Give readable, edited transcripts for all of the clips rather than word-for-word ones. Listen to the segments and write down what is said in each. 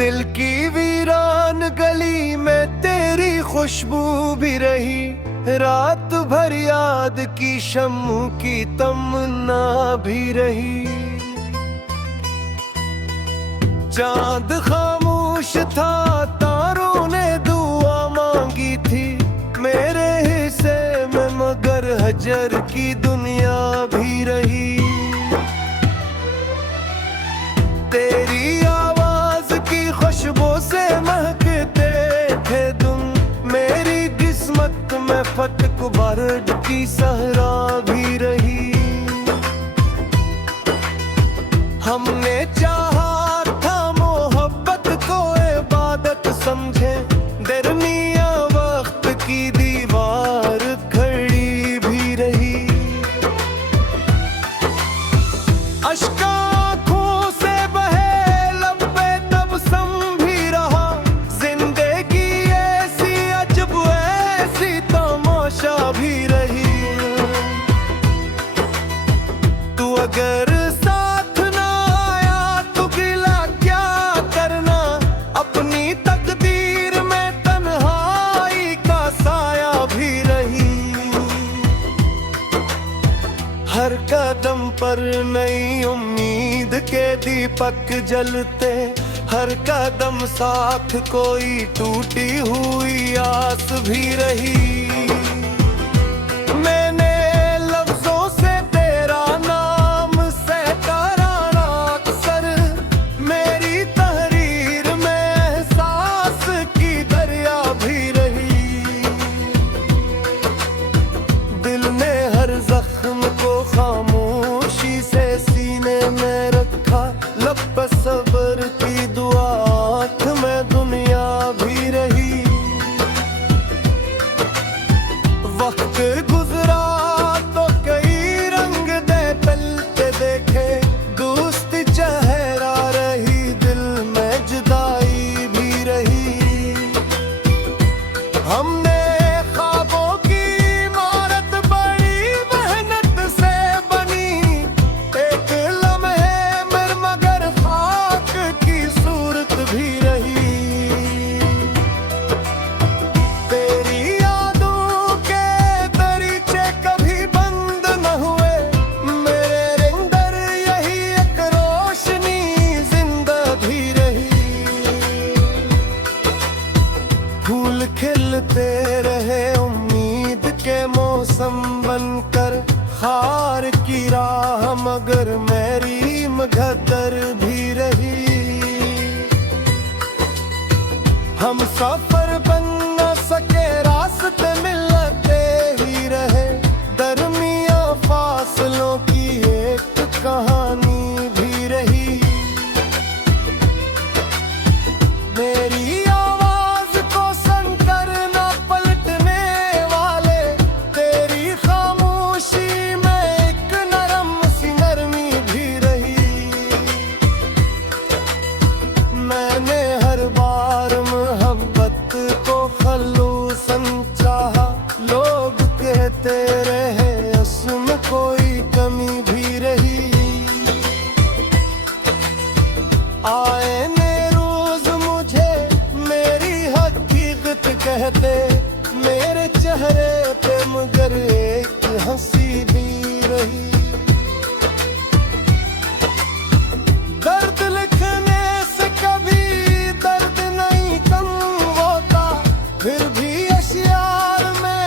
दिल की वीरान गली में तेरी खुशबू भी रही, रात भर याद की शम्म की तमन्ना भी रही। चांद खामोश था, तारों ने दुआ मांगी थी मेरे हिस्से में, मगर हजर की दुनिया भी रही। तेरी आवाज की खुशबू से महकते थे तुम, मेरी किस्मत में फटक बर्ड की सहरा भी रही। हमने चाहा था मोहब्बत को इबादत समझे, दरमिया वक्त की दीवार खड़ी भी रही। अश्क आँखों से बहे लब पे तब सम भी रहा, जिंदगी ऐसी अजब ऐसी तमाशा भी रही। तू अगर हर कदम पर नई उम्मीद के दीपक जलते, हर कदम साथ कोई टूटी हुई आस भी रही। मैंने लफ्जों से तेरा नाम सहकारा अक्सर, मेरी तहरीर में एहसास की दरिया भी रही। दिल ने हर जख्म को खामोशी से सीने में रखा, लब पर सब्र की दुआ, आँख में दुनिया भी रही। वक्त गुजरा तो कई रंग दे पलटे देखे, दोस्ती चेहरा रही, दिल में जुदाई भी रही। हमने फूल खिलते रहे उम्मीद के मौसम बनकर, हार की राह मगर मेरी मुकद्दर भी रही। हम सफर बन न सके, रास्ते मिलते ही रहे, दरमिया फासलों की एक कहानी भी रही। मेरी तेरे है उसमें कोई कमी भी रही। आए ने रोज मुझे मेरी हकीकत कहते, मेरे चेहरे पे मगर एक हंसी भी रही। दर्द लिखने से कभी दर्द नहीं कम होता, फिर भी अशियार में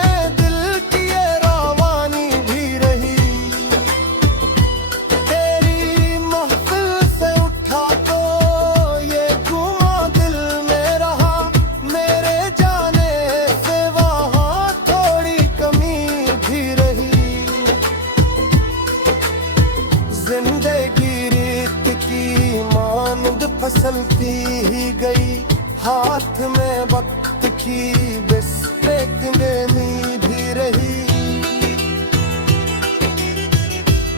जिंदगी रीत की मानद फसलती ही गई, हाथ में वक्त की बिस्टेक देनी भी रही।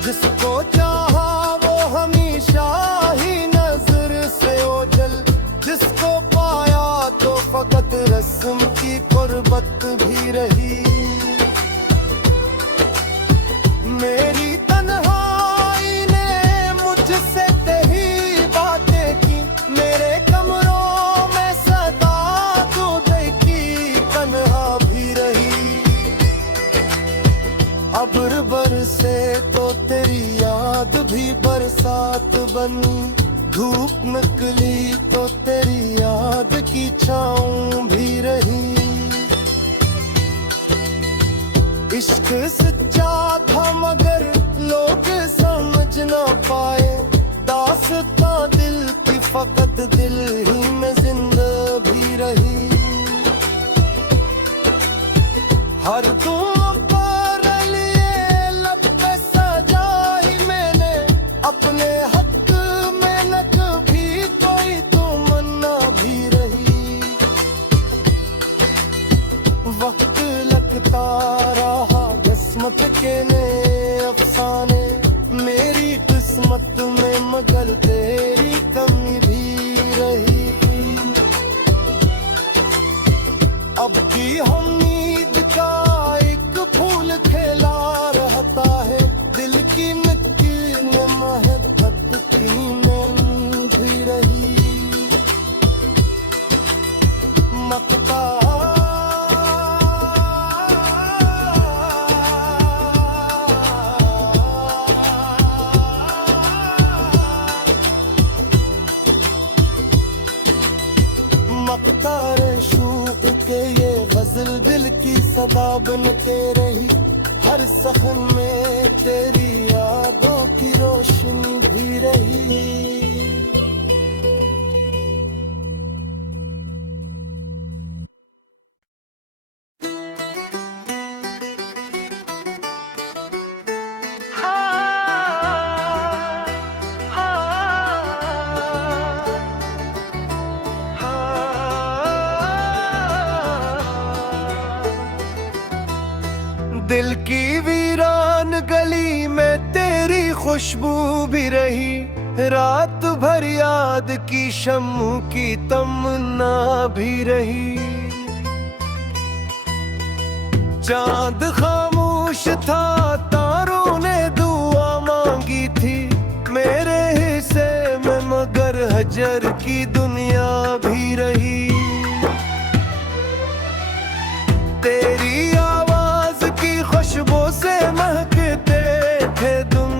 जिसको चाहा वो हमेशा ही नजर से ओझल, जिसको पाया तो फकत रस्म की कुर्बत भी रही। मेरी तन्हाई ने मुझसे तेरी बातें की, मेरे कमरों बनी, धूप निकली तो तेरी याद की छाँव भी रही। इश्क सच्चा था मगर लोग समझ ना पाए, दास्तां दिल की फकत दिल ही में जिंदा भी रही। हर तुम पर लिए लब पे सजाई मैंने, अपने हक में न कभी कोई तमन्ना भी रही। वक्त लगता रहा किस्मत के नए अफसाने, मेरी किस्मत में मगर तेरी कमी भी रही। अब की उम्मीद का एक फूल खिला रहता है, दिल की मिट्टी में मोहब्बत की नींद भी रही। मक्ता मक्तारे शूक के ये गजल दिल की सदा बनते रही। हर सखन में तेरी यादों की रोशनी भी रही। दिल की वीरान गली में तेरी खुशबू भी रही, रात भर याद की शम्मू की तमन्ना भी रही। चांद खामोश था, तारों ने दुआ मांगी थी मेरे हिस्से में, मगर हजर की दुनिया भी रही। तेरी खुशबू से महकते थे तुम,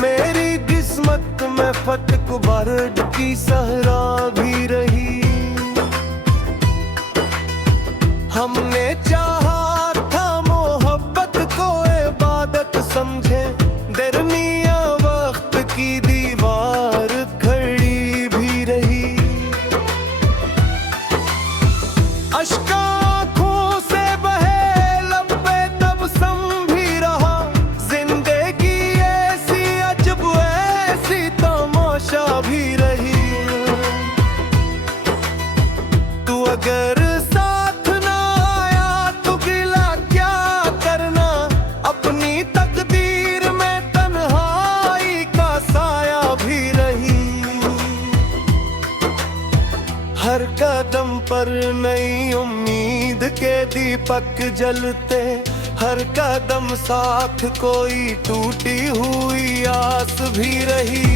मेरी किस्मत में फटक बर्ड की सहरा भी रही। हमने चाहा था मोहब्बत को इबादत समझे, दरमिया वक्त की दीवार खड़ी भी रही। अश्का अगर साथ ना आया तो गिला क्या करना, अपनी तकदीर में तन्हाई का साया भी रही। हर कदम पर नई उम्मीद के दीपक जलते, हर कदम साथ कोई टूटी हुई आस भी रही।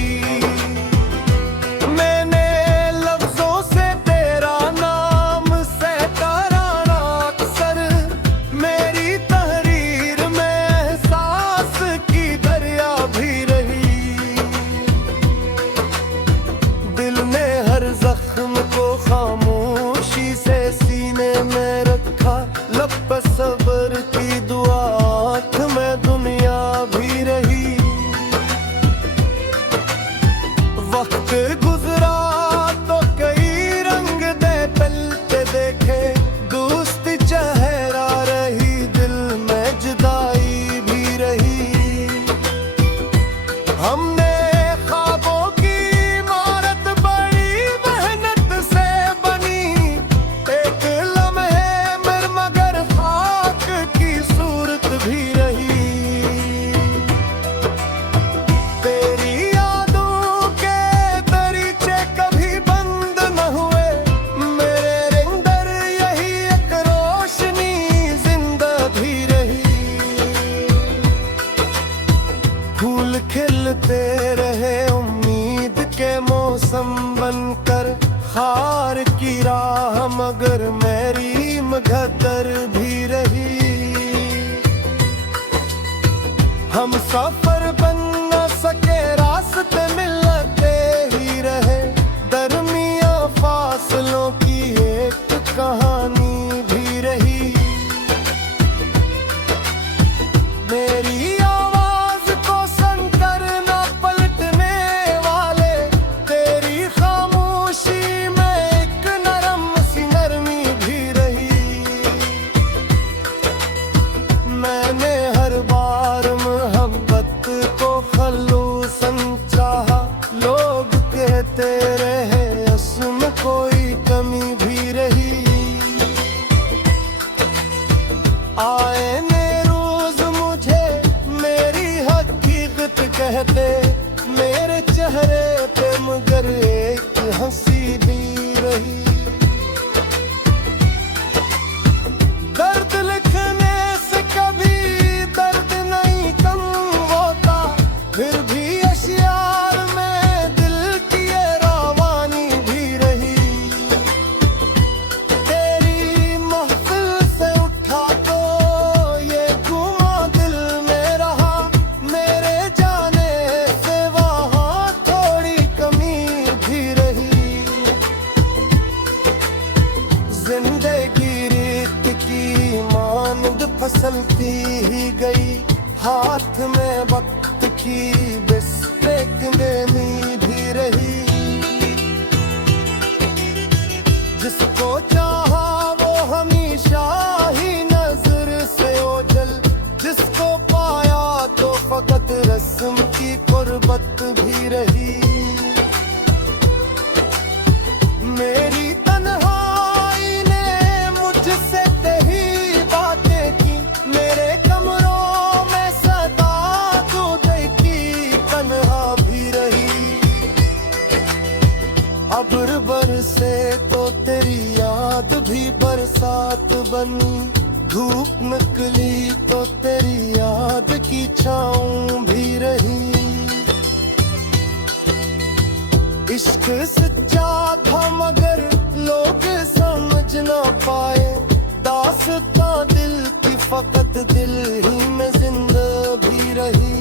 खामोशी से सीने में रखा, लब पे सब्र की दुआ, आँख में दुनिया भी रही। वक्त गुजरा तो कई रंग दे पलते देखे, दोस्ती चेहरा रही, दिल में जुदाई भी रही। हमने खिलते रहे उम्मीद के मौसम बनकर, हार की राह मगर मेरी मगदर भी रही। हम सफर बन न सके, रास्ते मिलते मगर एक हंसी भी रही। दर्द लिखने से कभी दर्द नहीं कम होता, फिर भी अशियार में दिल की ये रवानी भी रही। तेरी महफिल से उठा तो ये घुमा दिल में रहा, मेरे जाने से वहाँ थोड़ी कमी भी रही। जिंदगी रेत की मानद फिसलती ही गई, हाथ में वक्त की बिस्टेक देनी भी रही। जिसको चाहा वो हमेशा ही नजर से ओझल, जिसको पाया तो फकत रस्म की कुर्बत भी रही। मेरी तन्हाई ने मुझसे कही बातें की, मेरे कमरों में सदा तू देखी तन्हा भी रही। अब्र बरसे तो तेरी याद भी बरसात बनी, धूप निकली तो तेरी याद की छाँव भी रही। इश्क सच्चा था मगर लोग समझ ना पाए, दास्तां दिल की फकत दिल ही में जिंदा भी रही।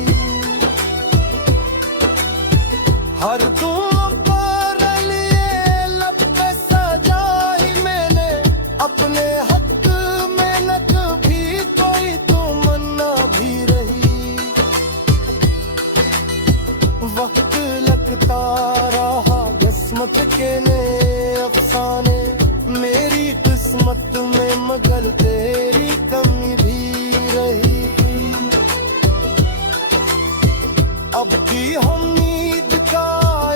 हर दुआ पर लिए लब पे सजाई मैंने, अपने हक में न कभी कोई तमन्ना भी रही। वक्त लगता रहा किस्मत के नए अफसाने, मेरी किस्मत में मगर तेरी कमी भी रही। अब की उम्मीद का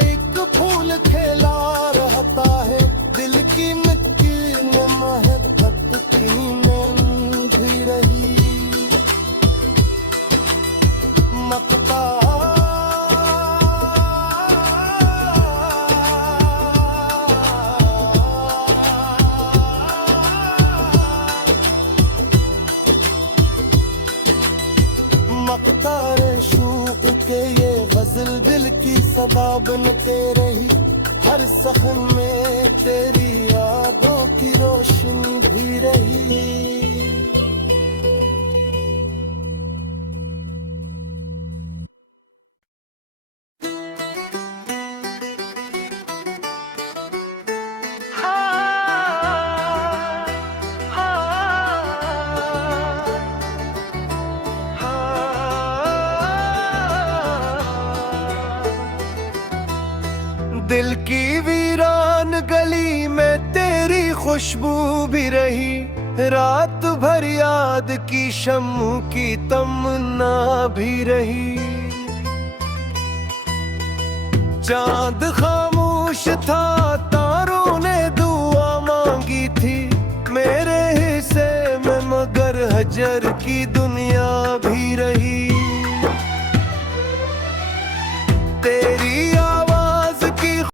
एक फूल खिला रहता है, दिल की मिट्टी में महबत की नमी भी रही। मकता मकतारे शूक के ये गजल दिल की सदा बनते रही। हर सहन में तेरी यादों की रोशनी भी रही। दिल की वीरान गली में तेरी खुशबू भी रही, रात भर याद की शम्मू की तमन्ना भी रही। चांद खामोश था, तारों ने दुआ मांगी थी मेरे हिस्से में, मगर हजर की दुनिया भी रही। तेरी